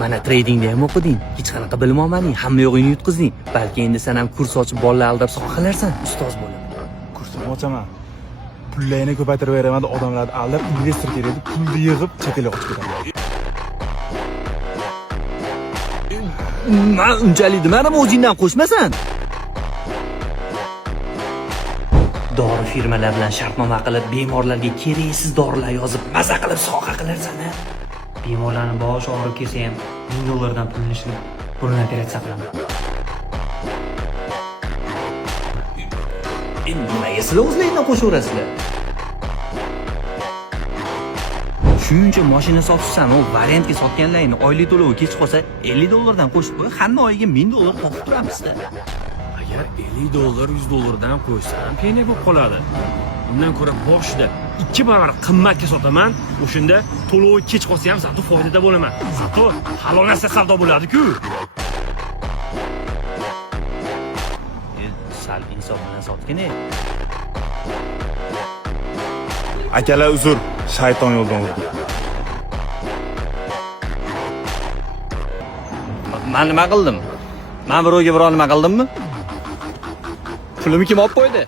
Mana tradingda ham o'qiding, hech qanaqa bilim olmading, hamma yo'g'ingni yutqizding. Balki endi sen ham kurs ochib bolalar aldab soqa qilarsan, ustoz bo'lib. Kursni ochaman. Pullarni ko'paytirib beraman, odamlarni aldab investor kerak, pulni yig'ib chet elga qochib ketaman. Men unchalik demadim, o'zingdan qo'shmasan. Dori firmalar bilan shartnoma qilib, bemorlarga keraksiz dorilar yozib, maza qilib soqa qilarsan-a? Bemorlarning boshi og'rib kelsa ham $1000 pulni ishlab, burun operatsiya qilaman. Endi nimaga sizlar o'zlaringdan qo'shaverasizlar? Shuncha mashina sotsan, u variantga sotganlaringni oylik to'lovi kech qolsa $50 dan qo'shib qo'y, hamma oyiga $1000 topib turamiz-da. Agar $50, $100 dan qo'ysam, penya bo'lib qoladi. Undan ko'ra boshida 2 barobar qimmatga sotaman, o'shanda to'lovi kech qolsa ham zato foydada bo'laman. Zato halol narsa savdo bo'ladi-ku. Sal insof bilan sotgin. Akalar uzr, shayton yo'ldan urdi. Men nima qildim? Men birovga biror nima qildimmi? Pulimni kim olib qo'ydi?